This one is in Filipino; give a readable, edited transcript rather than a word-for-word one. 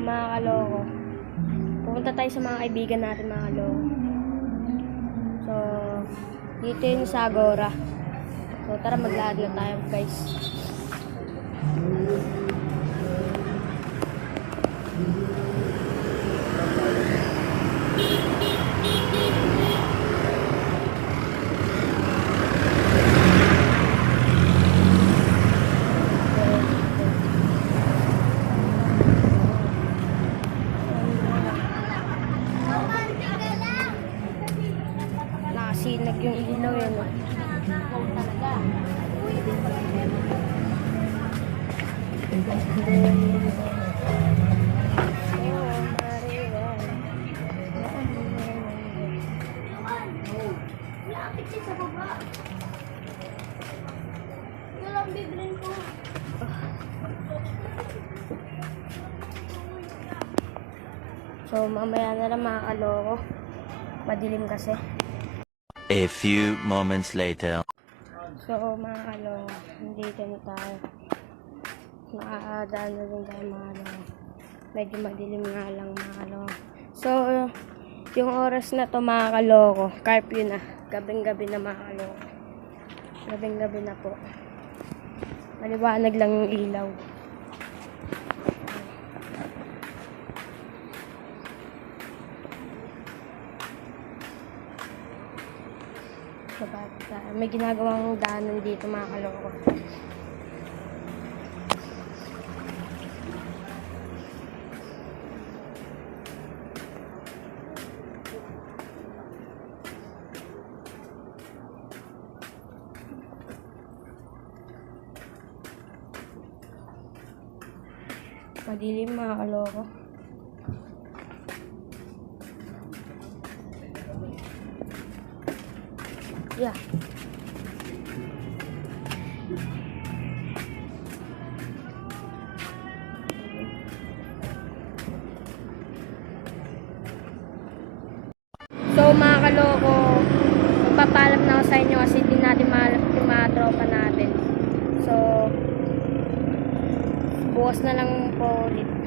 mga kaloko, pupunta tayo sa mga kaibigan natin mga kaloko. So, dito yun sa Agora. So, tara maglakad na tayo guys. Nakasinag yung ilaw yun. So mamaya na lang mga kaloko. Madilim kasi. A few moments later. So mga kaloko, nandito na tayo. Nakakadaan na rin tayo mga kaloko. Medyo madilim nga lang mga kaloko. So yung oras na to mga kaloko, curfew na. Gabing-gabi na mga kaloko. Gabing-gabi na po. Maliwanag lang yung ilaw. May ginagawang daanan dito mga kaloko. Madilim mga kaloko. Yeah. So mga kaloko, magpapaalam na ako sa inyo kasi hindi natin mahalap yung mga tropa natin. So bukas na lang po ulit.